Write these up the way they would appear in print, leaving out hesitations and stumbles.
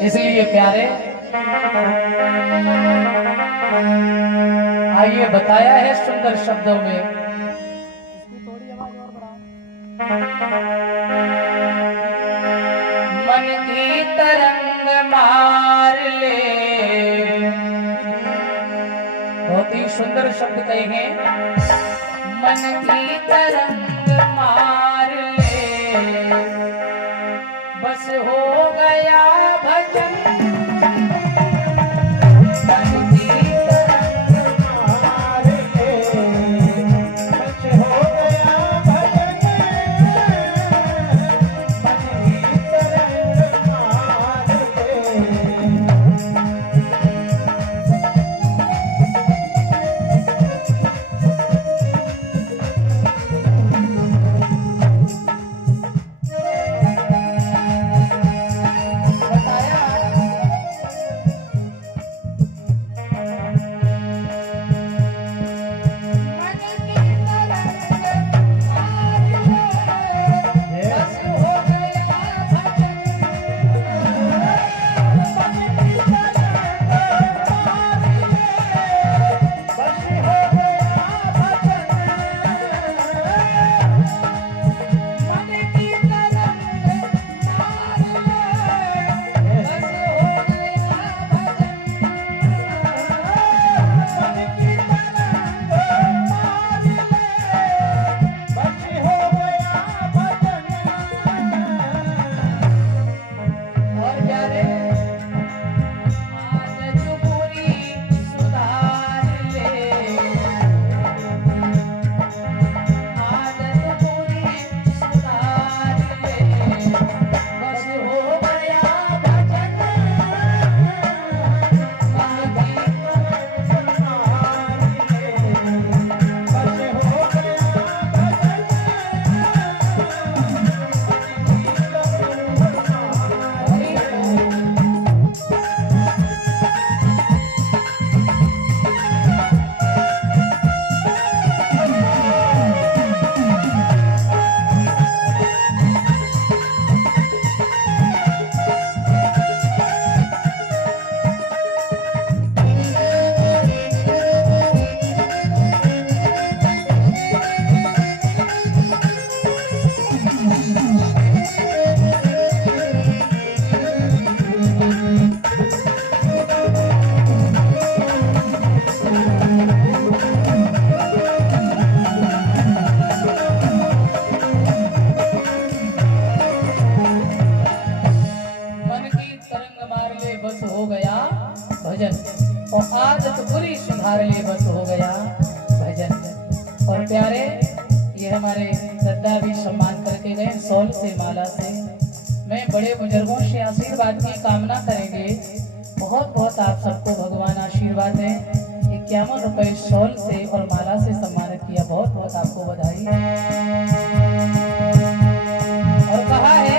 इसलिए प्यारे आइए बताया है सुंदर शब्दों में। इसकी थोड़ी आवाज और बढ़ाओ। मन की तरंग मार ले, बहुत ही सुंदर शब्द कहे हैं। मन की तरंग मार ले, बस हो गया भजन। भजन और आदत बुरी सुधार ले, बस हो गया भजन। और प्यारे ये हमारे दद्दा भी सम्मान करके गए सौल से माला से। मैं बड़े बुजुर्गों से आशीर्वाद की कामना करेंगे। बहुत बहुत आप सबको भगवान आशीर्वाद दें। 51 रुपए सौल से और माला से सम्मानित किया, बहुत बहुत आपको बधाई। और कहा है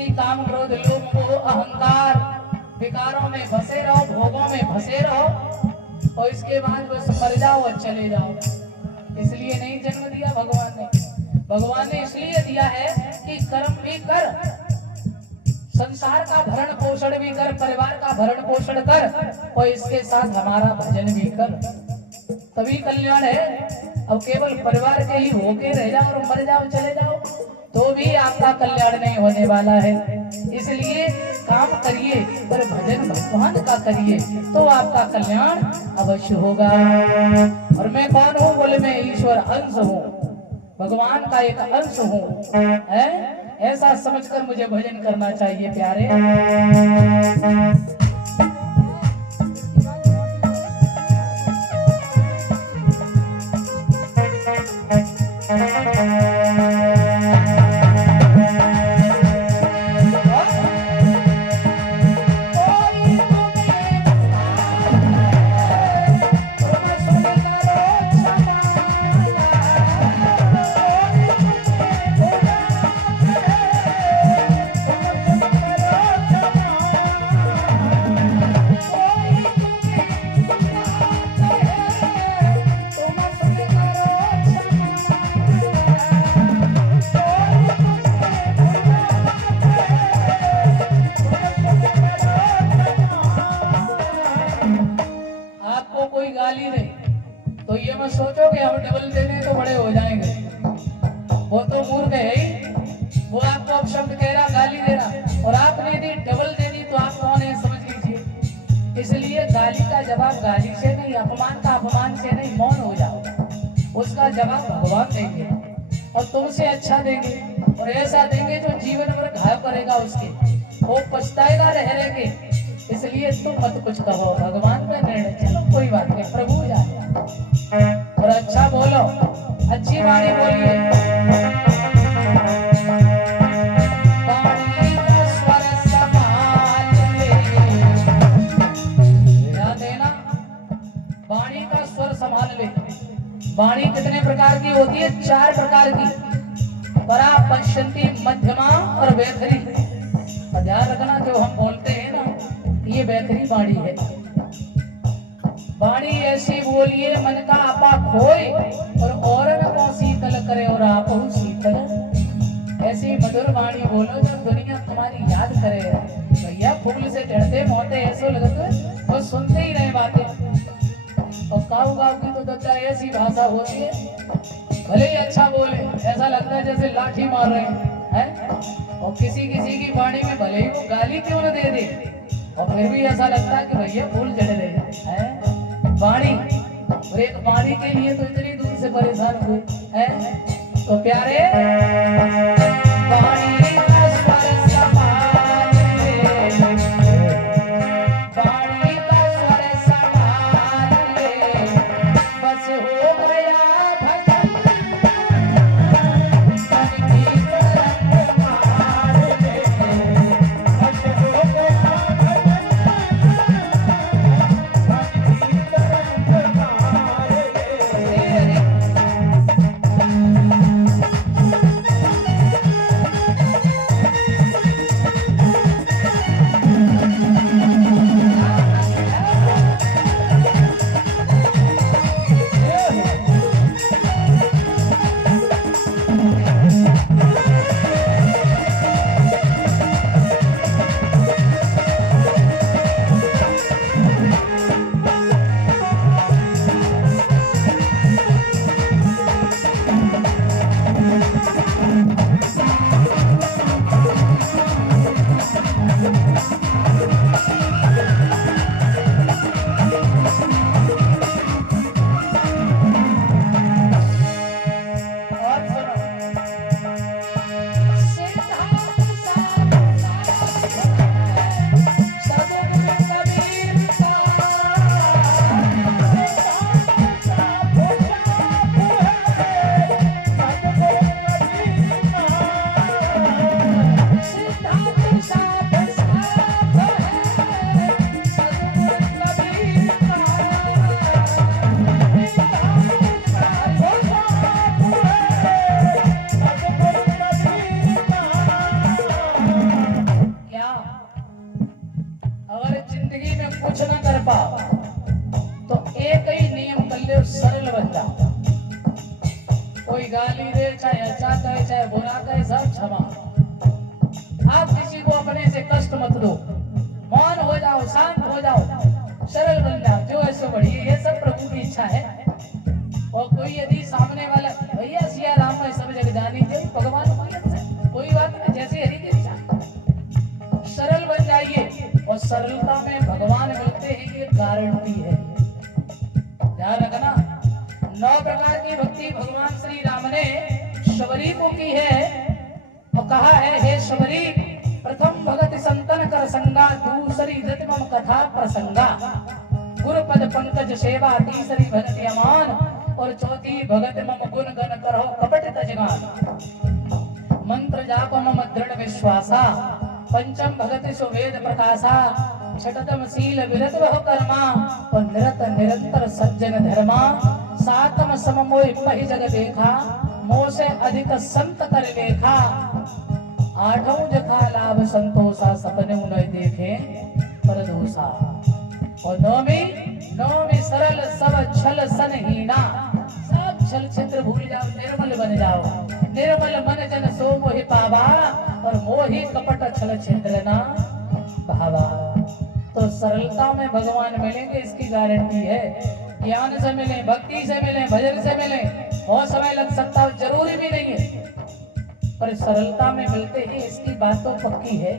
इसी काम क्रोध लोभ मोह अहंकार विकारों में फंसे रहो, भोगों में फंसे रहो और इसके बाद बस मर जाओ और चले जाओ। इसलिए नहीं जन्म दिया भगवान ने। भगवान ने इसलिए दिया है कि कर्म भी कर, संसार का भरण पोषण भी कर, परिवार का भरण पोषण कर और इसके साथ हमारा भजन भी कर, तभी कल्याण है। अब केवल परिवार के ही होके रह जाओ और मर जाओ चले जाओ तो भी आपका कल्याण नहीं होने वाला है। इसलिए काम करिए पर भजन भगवान का करिए तो आपका कल्याण अवश्य होगा। और मैं कौन हूँ बोले, मैं ईश्वर अंश हूँ, भगवान का एक अंश हूँ, है ऐसा समझकर मुझे भजन करना चाहिए प्यारे। तो ये मत सोचो कि हम डबल दे दें तो बड़े हो जाएंगे, वो तो मूर्ख है ही। वो आपको अब शब्द कह रहा, गाली दे रहा और आपने यदि डबल दे दी तो आप कौन है समझ लीजिए। इसलिए गाली का जवाब गाली से नहीं, अपमान का अपमान से नहीं, मौन हो जाओ। उसका जवाब भगवान देंगे और तुमसे अच्छा देंगे और ऐसा देंगे जो जीवन भर घाव करेगा उसके, वो पछताएगा रह रह के। इसलिए तुम मत कुछ कहो, भगवान का निर्णय, चलो कोई बात नहीं, प्रभु जाने और अच्छा बोलो, अच्छी वाणी बोलिए। वाणी का स्वर संभाल ले, ध्यान देना, वाणी का स्वर संभाल ले। वाणी कितने प्रकार की होती है? 4 प्रकार की, परा, पंचंती, मध्यमा और वैखरी। ध्यान रखना, जो हम बोलते हैं ना, ये वैखरी वाणी है। वाणी ऐसी बोलिए मन का आपा खोए और न को शीतल करे और आप शीतल। ऐसी मधुर वाणी बोलो जब दुनिया तुम्हारी याद करे। भैया फूल से चढ़ते मोटे ऐसो लगते वो सुनते ही रहे बातें। और काऊ गाँव की तो दत्ता ऐसी भाषा होती है, भले ही अच्छा बोले ऐसा लगता है जैसे लाठी मार रहे हैं। और किसी किसी की वाणी में भले ही वो गाली क्यों न दे दे और फिर भी ऐसा लगता है कि भैया फूल चढ़ रहे हैं। वाणी, और एक वाणी के लिए तो इतनी दूर से परेशान हुए हैं। तो प्यारे, वाणी का स्वर संभाल ले, वाणी का स्वर संभाल ले, बस हो गया भजन मन की तरफ मार ले, बस हो गया भजन मन की तरफ मार ले। सरल बन जाओ। कोई गाली दे, चाहे अच्छा कहे चाहे बुरा कहे, सब क्षमा। आप किसी को अपने से कष्ट मत दो, मौन हो जाओ, शांत हो जाओ, सरल बन जाओ, जो ऐसे बढ़िए, ये सब प्रभु की इच्छा है। और कोई यदि सामने वाला भैया सिया राम में सब जग जानी चाहिए, भगवान कोई बात नहीं, जैसे हरि की इच्छा। सरल बन जाइए और सरलता में भगवान मिलते हैं, ये गारंटी है। ध्यान रखना, 9 प्रकार की भक्ति भगवान श्री राम ने शबरी को की है और कहा है, हे शबरी, प्रथम भगत संतन कर संगा, दूसरी धृत मम कथा प्रसंगा, गुरु पद पंकज सेवा, तीसरी भगति अमान, और चौथी भगत मम गुण गण करो कपट तजगान, मंत्र जाप मम दृढ़ विश्वासा, पंचम भगति सुवेद प्रकाशा, छठतम शील विरत वह कर्मा, और निरत निरंतर सज्जन धर्मा, सातम सममोहि पहि जग देखा, मोह से अधिक संत कर लेखा, आठों जखा लाभ संतोषा, सपने उन्हें देखे पर दोषा, और नौमी सरल सब छल सनहीना, सब छल छिद्र भूल जाओ, निर्मल बन जाओ, निर्मल मन जन सो मोहि पावा, और मोहि कपट छल छिद्र ना भावा। तो सरलता में भगवान मिलेंगे, इसकी गारंटी है। ज्ञान से मिले, भक्ति से मिले, भजन से मिले, बहुत समय लग सकता है, जरूरी भी नहीं है, पर सरलता में मिलते ही इसकी बात तो पक्की है।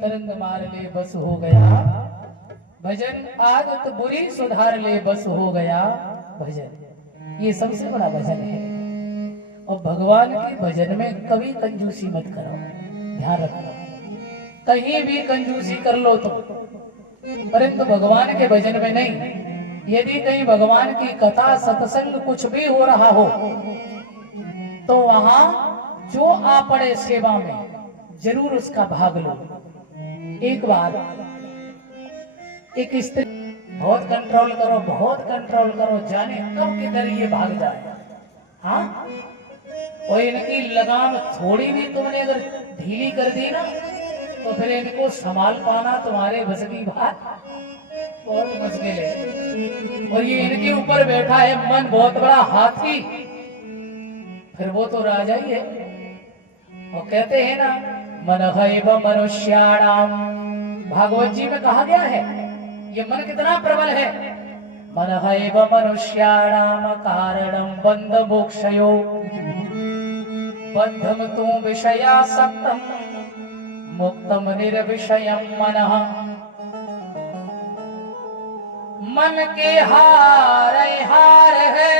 तरंग मार ले बस हो गया भजन, आदत बुरी सुधार ले बस हो गया भजन। ये सबसे बड़ा भजन है। और भगवान के भजन में कभी कंजूसी मत करो, ध्यान रखो। कहीं भी कंजूसी कर लो तो, परंतु भगवान के भजन में नहीं। यदि कहीं भगवान की कथा सत्संग कुछ भी हो रहा हो तो वहां जो आ पड़े सेवा में जरूर उसका भाग लो। एक बार एक स्त्री, बहुत कंट्रोल करो, बहुत कंट्रोल करो, जाने कब किधर ये भाग जाए। हाँ, और इनकी लगाम थोड़ी भी तुमने अगर ढीली कर दी ना तो फिर इनको संभाल पाना तुम्हारे बस की बात बहुत मुश्किल है। और ये इनके ऊपर बैठा है मन, बहुत बड़ा हाथी, फिर वो तो राजा ही है। और कहते हैं ना, मन हैव मनुष्याणाम, भागवत जी में कहा गया है ये मन कितना प्रबल है। मन हैव मनुष्याणाम कारणम बंध मोक्षयो, बद्धम तु विषयासक्तम मुक्तम निर्विषयम मनः। मन के हार हार है,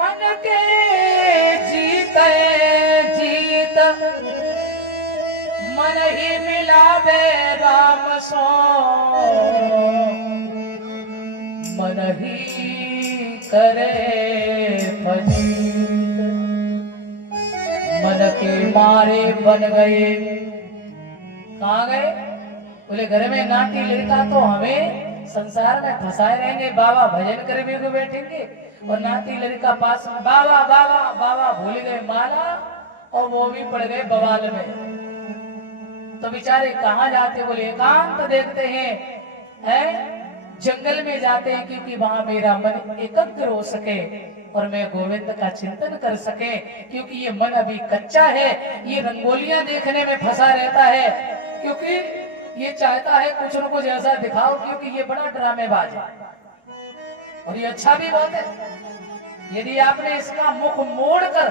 मन के जीत जीत, मन ही मिलावे राम सो मन ही करे फजीत मन के मारे बन गए। कहाँ गए? बोले घर में नाती लड़का तो हमें संसार में फंसाए रहेंगे, बाबा भजन करे भी तो बैठेंगे और नाती लड़का पास में बाबा बाबा बाबा भूल गए माला और वो भी पड़ गए बवाल में। तो बेचारे कहाँ जाते? बोले एकांत देखते हैं, जंगल में जाते हैं क्योंकि वहां मेरा मन एकाग्र हो सके और मैं गोविंद का चिंतन कर सके, क्योंकि ये मन अभी कच्चा है, ये रंगोलियां देखने में फंसा रहता है, क्योंकि ये चाहता है कुछ न कुछ ऐसा दिखाओ, क्योंकि ये बड़ा ड्रामेबाज है और ये अच्छा भी बहुत है। यदि आपने इसका मुख मोड़कर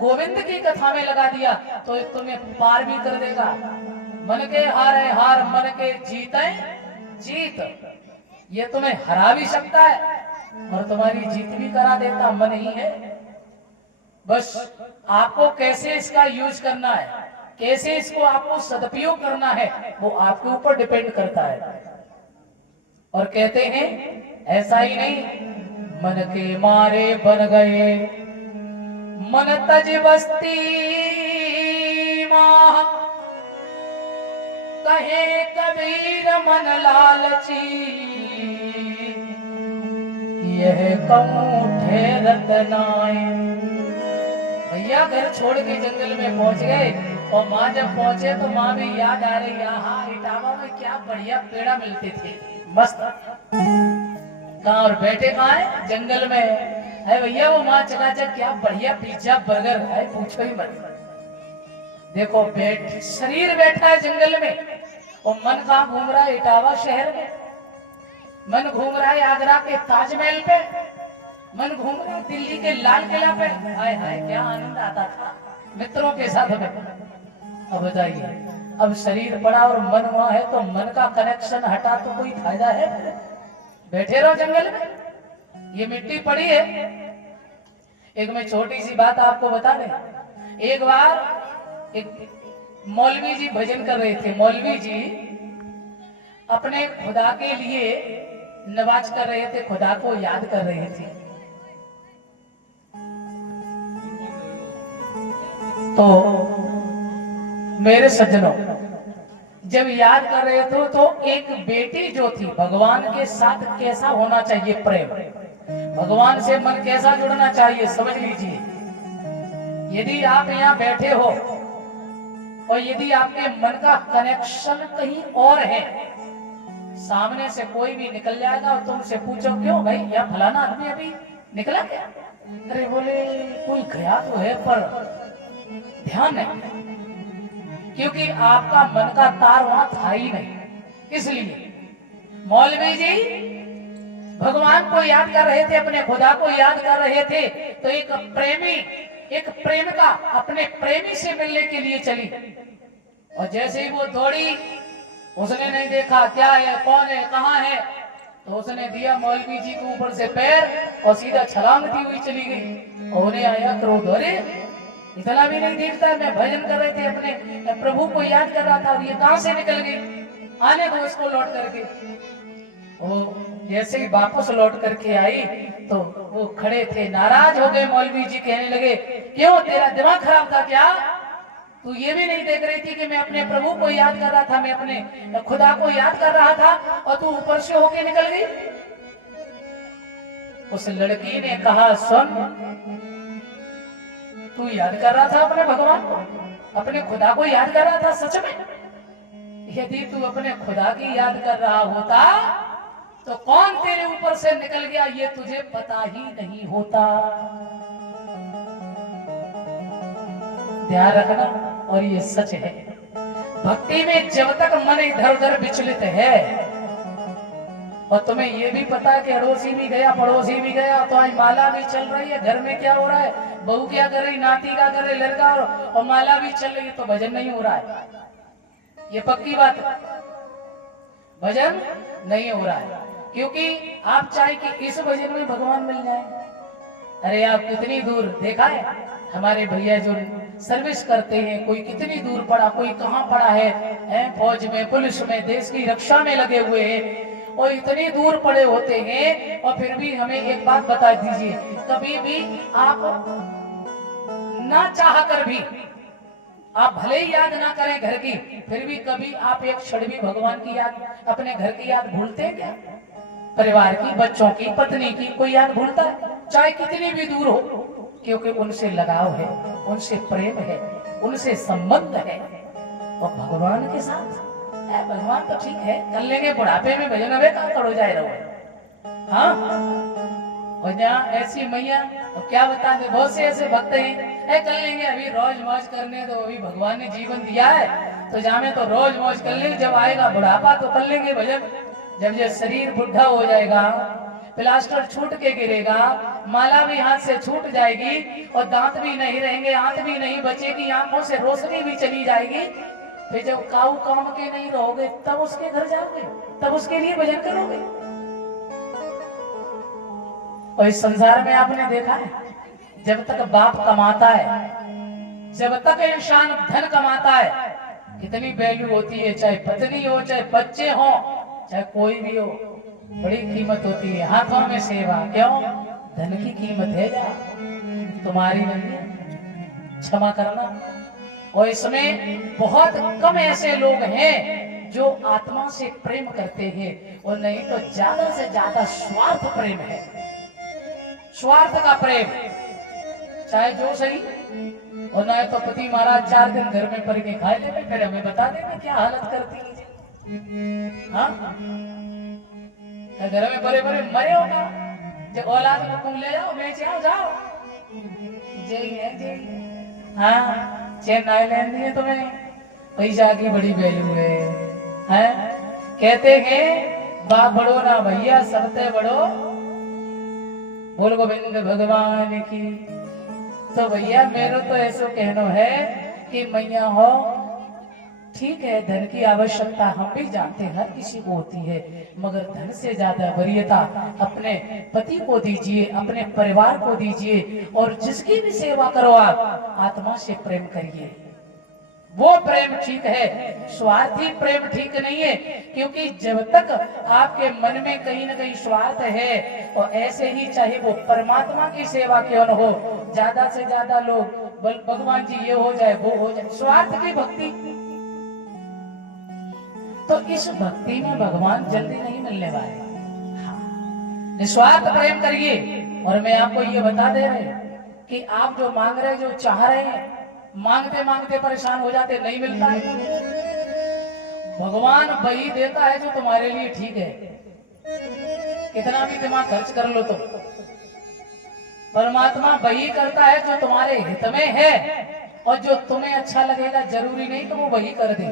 गोविंद की कथा में लगा दिया तो तुम्हें पार भी कर देगा। मन के हारे हार मन के जीते जीत, ये तुम्हें हरा भी सकता है और तुम्हारी जीत भी करा देता मन ही है। बस आपको कैसे इसका यूज करना है, कैसे इसको आपको सदुपयोग करना है, वो आपके ऊपर डिपेंड करता है। और कहते हैं ऐसा ही नहीं, मन के मारे बन गए मन तज बस्ती माह, कहे कबीर मन लालची यह कहूं ठहरत नाय। भैया घर छोड़ के जंगल में पहुंच गए और माँ जब पहुंचे तो माँ भी याद आ रही, यहाँ इटावा में क्या बढ़िया पेड़ा मिलते थे, मस्त। कहाँ? और बैठे कहाँ है? जंगल में है भैया। वो माँ चकाचक क्या बढ़िया पिज्जा बर्गर है, पूछो ही मत। देखो बैठ शरीर बैठा है जंगल में और मन कहाँ घूम रहा है? इटावा शहर में। मन घूम रहा है आगरा के ताजमहल पे, मन घूम रहा है दिल्ली के लाल किला पे। हाय हाय क्या आनंद आता था मित्रों के साथ में। अब बताइए, अब शरीर पड़ा और मन वहां है तो मन का कनेक्शन हटा तो कोई फायदा है? बैठे रहो जंगल में, ये मिट्टी पड़ी है। एक मैं छोटी सी बात आपको बता दें। एक बार एक मौलवी जी भजन कर रहे थे। मौलवी जी अपने खुदा के लिए नवाज कर रहे थे, खुदा को याद कर रहे थे। तो मेरे सज्जनों, जब याद कर रहे थे तो एक बेटी जो थी, भगवान के साथ कैसा होना चाहिए प्रेम, भगवान से मन कैसा जुड़ना चाहिए, समझ लीजिए। यदि आप यहाँ बैठे हो और यदि आपके मन का कनेक्शन कहीं और है, सामने से कोई भी निकल जाएगा और तुमसे पूछो क्यों भाई या फलाना आदमी अभी निकला क्या? अरे बोले कोई गया तो है पर ध्यान नहीं, क्योंकि आपका मन का तार वहां था ही नहीं। इसलिए मौलवी जी भगवान को याद कर रहे थे, अपने खुदा को याद कर रहे थे। तो एक प्रेमी, एक प्रेमिका अपने प्रेमी से मिलने के लिए चली और जैसे ही वो दौड़ी, उसने नहीं देखा क्या है, कौन है, कहाँ है, तो उसने दिया मौलवी जी के ऊपर से पैर और सीधा छलांग दी हुई चली गई। और उन्हें आया क्रोध, अरे इतना भी नहीं देखता, मैं भजन कर रहे थे, अपने प्रभु को याद कर रहा था और ये कहां से निकल गई, आने दो इसको लौट करके। वो जैसे ही वापस लौट करके आई तो वो खड़े थे, नाराज हो गए। मौलवी जी कहने लगे क्यों, तेरा दिमाग खराब था क्या? तू ये भी नहीं देख रही थी कि मैं अपने प्रभु को याद कर रहा था, मैं अपने खुदा को याद कर रहा था और तू ऊपर से होके निकल गई? उस लड़की ने कहा सुन, तू याद कर रहा था अपने भगवान को, अपने खुदा को याद कर रहा था सच में? यदि तू अपने खुदा की याद कर रहा होता तो कौन तेरे ऊपर से निकल गया ये तुझे पता ही नहीं होता। ध्यान रखना, और ये सच है। भक्ति में जब तक मन इधर उधर विचलित है, और तुम्हें ये भी पता है कि अड़ोसी भी गया, पड़ोसी भी गया, तो आज माला भी चल रही है, घर में क्या हो रहा है, बहू क्या कर रही, नाती क्या कर रही, लड़का और माला भी चल रही है, तो भजन नहीं हो रहा है। ये पक्की बात है, भजन नहीं हो रहा है, क्योंकि आप चाहे कि इस भजन में भगवान मिल जाए। अरे आप कितनी दूर देखा है, हमारे भैया जो सर्विस करते हैं, कोई कितनी दूर पड़ा, कोई कहाँ पड़ा है, फौज में, पुलिस में, देश की रक्षा में लगे हुए हैं और इतनी दूर पड़े होते हैं। और फिर भी हमें एक बात बता दीजिए, कभी भी आप ना चाह कर भी, आप भले ही याद ना करें घर की, फिर भी कभी आप एक क्षण भी भगवान की याद, अपने घर की याद भूलते हैं क्या? परिवार की, बच्चों की, पत्नी की कोई याद भूलता है? चाहे कितनी भी दूर हो, क्योंकि उनसे लगाव है, उनसे प्रेम है, उनसे संबंध है। और भगवान के साथ भगवान तो ठीक है, कर लेंगे बुढ़ापे में भजन, हमें कहाँ करो जाए रहो। हाँ, और जहाँ ऐसी मैया, तो क्या बता दे, बहुत से ऐसे भक्त हैं, कर लेंगे, अभी रोज मौज करने तो, अभी भगवान ने जीवन दिया है तो जामे तो रोज मौज कर लेंगे, जब आएगा बुढ़ापा तो कर लेंगे भजन। जब ये शरीर बुढ़ा हो जाएगा, प्लास्टर छूट के गिरेगा, माला भी हाथ से छूट जाएगी और दांत भी नहीं रहेंगे, आंख भी नहीं बचेगी, आंखों से रोशनी भी चली जाएगी, फिर जब काऊ काम के नहीं रहोगे तब उसके घर जाओगे, तब उसके लिए भजन करोगे। और इस संसार में आपने देखा है, जब तक बाप कमाता है, जब तक इंसान धन कमाता है, कितनी वैल्यू होती है, चाहे पत्नी हो, चाहे बच्चे हो, चाहे कोई भी हो, बड़ी कीमत होती है। हाथों में सेवा, क्यों? धन की कीमत है जा, तुम्हारी नहीं है, क्षमा करना। और इसमें बहुत कम ऐसे लोग हैं जो आत्मा से प्रेम करते हैं, और नहीं तो ज्यादा से ज्यादा स्वार्थ प्रेम है, स्वार्थ का प्रेम, चाहे जो सही। और ना तो पति महाराज 4 दिन घर में पड़ के खाए लेते, फिर हमें बता देते क्या हालत करती है। हाँ, घर में बड़े बड़े मरे होगा, जब औलाद को तुम ले जाओ, बेचे आओ, जाओ, जय है जय। हाँ, चेन्नई लेन दिए तुम्हें, पैसा की बड़ी वैल्यू है? कहते हैं बाप बड़ो ना भैया, सबसे बड़ो बोल गोविंद भगवान की। तो भैया मेरा तो ऐसा कहना है कि मैया हो, ठीक है, धन की आवश्यकता हम भी जानते हैं, हर किसी को होती है, मगर धन से ज्यादा वरीयता अपने पति को दीजिए, अपने परिवार को दीजिए, और जिसकी भी सेवा करो आप आत्मा से प्रेम करिए, वो प्रेम ठीक है। स्वार्थी प्रेम ठीक नहीं है, क्योंकि जब तक आपके मन में कहीं ना कहीं स्वार्थ है, और ऐसे ही चाहे वो परमात्मा की सेवा क्यों न हो, ज्यादा से ज्यादा लोग भगवान जी ये हो जाए, वो हो जाए, स्वार्थ की भक्ति, तो इस भक्ति में भगवान जल्दी नहीं मिलने वाले। निस्वार्थ प्रेम करिए। और मैं आपको ये बता दे रहे कि आप जो मांग रहे, जो चाह रहे हैं, मांगते मांगते परेशान हो जाते, नहीं मिलता है। भगवान वही देता है जो तुम्हारे लिए ठीक है, कितना भी दिमाग खर्च कर लो तो परमात्मा वही करता है जो तुम्हारे हित में है, और जो तुम्हें अच्छा लगेगा जरूरी नहीं तो वो वही कर दे,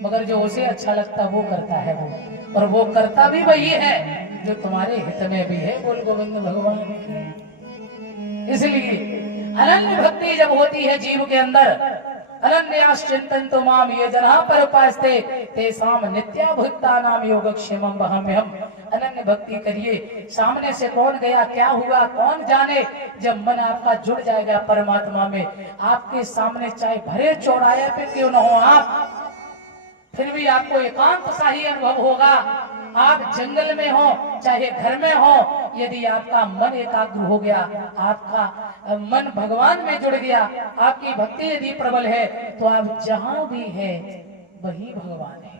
मगर जो उसे अच्छा लगता वो करता है वो, और वो करता भी वही है जो तुम्हारे हित में भी है। बोल गोविंद भगवान की। इसलिए अनन्य भक्ति जब होती है जीव के अंदर, अनन्याश्चिन्तन्तो माम ये जना परपास्ते तेषां नित्याभुक्तानां योगक्षेमं वहाम्यहम्। अनन्य भक्ति करिए। सामने से कौन गया, क्या हुआ, कौन जाने। जब मन आपका जुड़ जाएगा परमात्मा में, आपके सामने चाहे भरे चौराहे पे क्यों न हो आप, फिर भी आपको एकांत सा ही अनुभव होगा। आप जंगल में हो चाहे घर में हो, यदि आपका मन एकाग्र हो गया, आपका मन भगवान में जुड़ गया, आपकी भक्ति यदि प्रबल है, तो आप जहां भी है वही भगवान है।